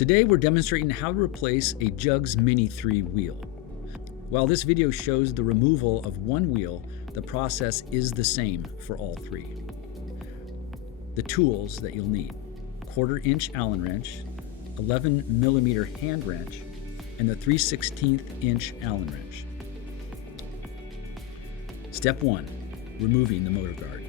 Today we're demonstrating how to replace a JUGS mini3 wheel. While this video shows the removal of one wheel, the process is the same for all three. The tools that you'll need: 1/4 inch Allen wrench, 11 millimeter hand wrench, and the 3/16 inch Allen wrench. Step 1, removing the motor guard.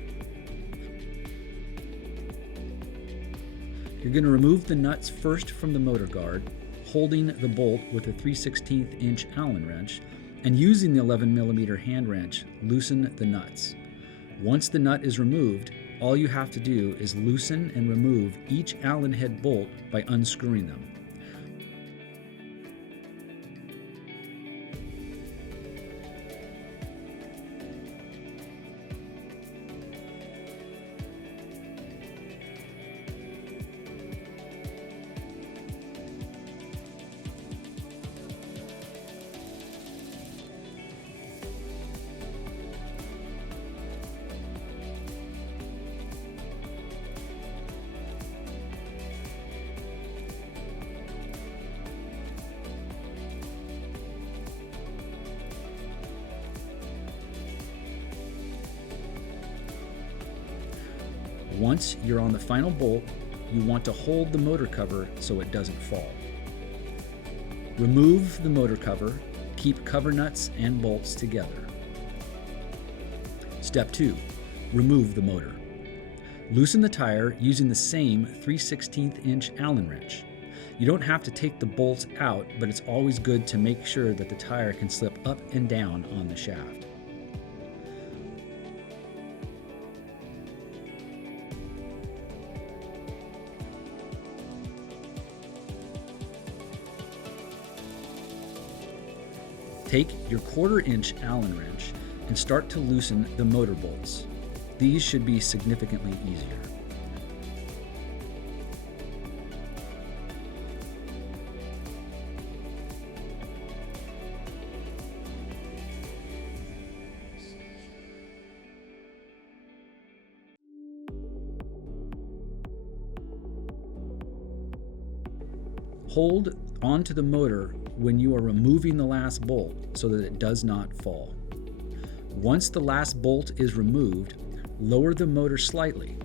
You're going to remove the nuts first from the motor guard, holding the bolt with a 3/16 inch Allen wrench, and using the 11 millimeter hand wrench, loosen the nuts. Once the nut is removed, all you have to do is loosen and remove each Allen head bolt by unscrewing them. Once you're on the final bolt, you want to hold the motor cover so it doesn't fall. Remove the motor cover, keep cover nuts and bolts together. Step 2, remove the motor. Loosen the tire using the same 3/16 inch Allen wrench. You don't have to take the bolts out, but it's always good to make sure that the tire can slip up and down on the shaft. Take your 1/4 inch Allen wrench and start to loosen the motor bolts. These should be significantly easier. Hold onto the motor when you are removing the last bolt so that it does not fall. Once the last bolt is removed, lower the motor slightly.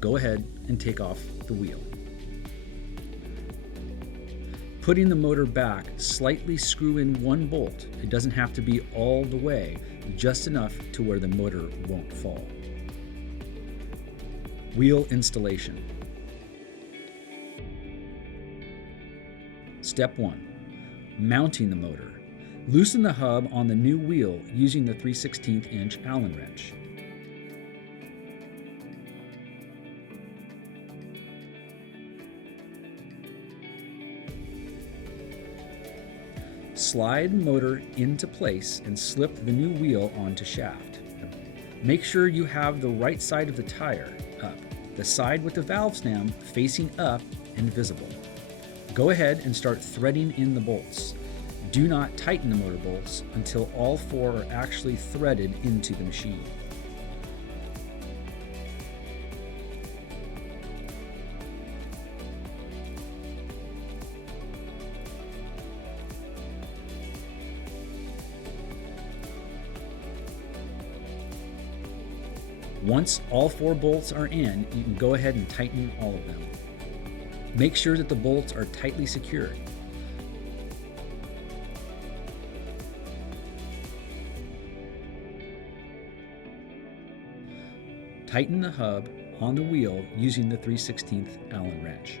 Go ahead and take off the wheel. Putting the motor back, slightly screw in one bolt. It doesn't have to be all the way, just enough to where the motor won't fall. Wheel installation. Step 1, mounting the motor. Loosen the hub on the new wheel using the 3/16 inch Allen wrench. Slide motor into place and slip the new wheel onto shaft. Make sure you have the right side of the tire up, the side with the valve stem facing up and visible. Go ahead and start threading in the bolts. Do not tighten the motor bolts until all 4 are actually threaded into the machine. Once all 4 bolts are in, you can go ahead and tighten all of them. Make sure that the bolts are tightly secured. Tighten the hub on the wheel using the 3/16 Allen wrench.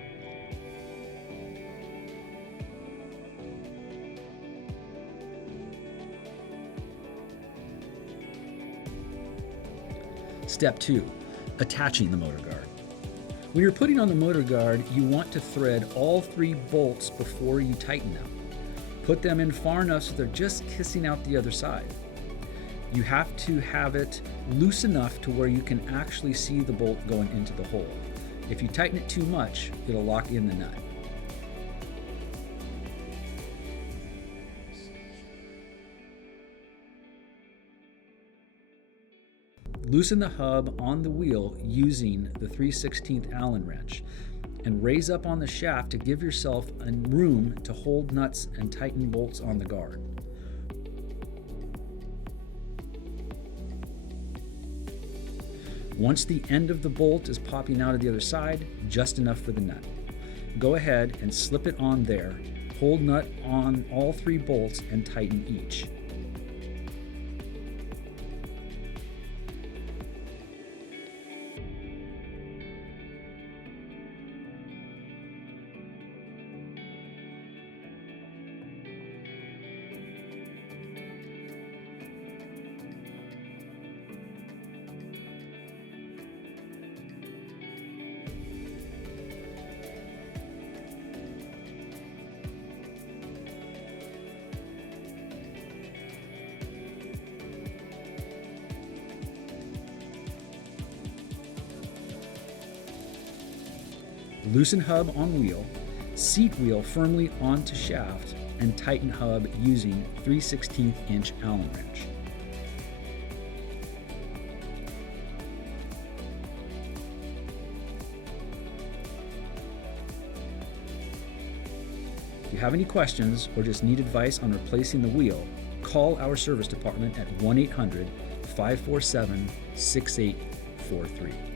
Step 2, attaching the motor guard. When you're putting on the motor guard, you want to thread all 3 bolts before you tighten them. Put them in far enough so they're just kissing out the other side. You have to have it loose enough to where you can actually see the bolt going into the hole. If you tighten it too much, it'll lock in the nut. Loosen the hub on the wheel using the 3/16 Allen wrench. and raise up on the shaft to give yourself room to hold nuts and tighten bolts on the guard. Once the end of the bolt is popping out of the other side, just enough for the nut, go ahead and slip it on there. Hold nut on all 3 bolts and tighten each. Loosen hub on wheel, seat wheel firmly onto shaft, and tighten hub using 3/16 inch Allen wrench. If you have any questions or just need advice on replacing the wheel, call our service department at 1-800-547-6843.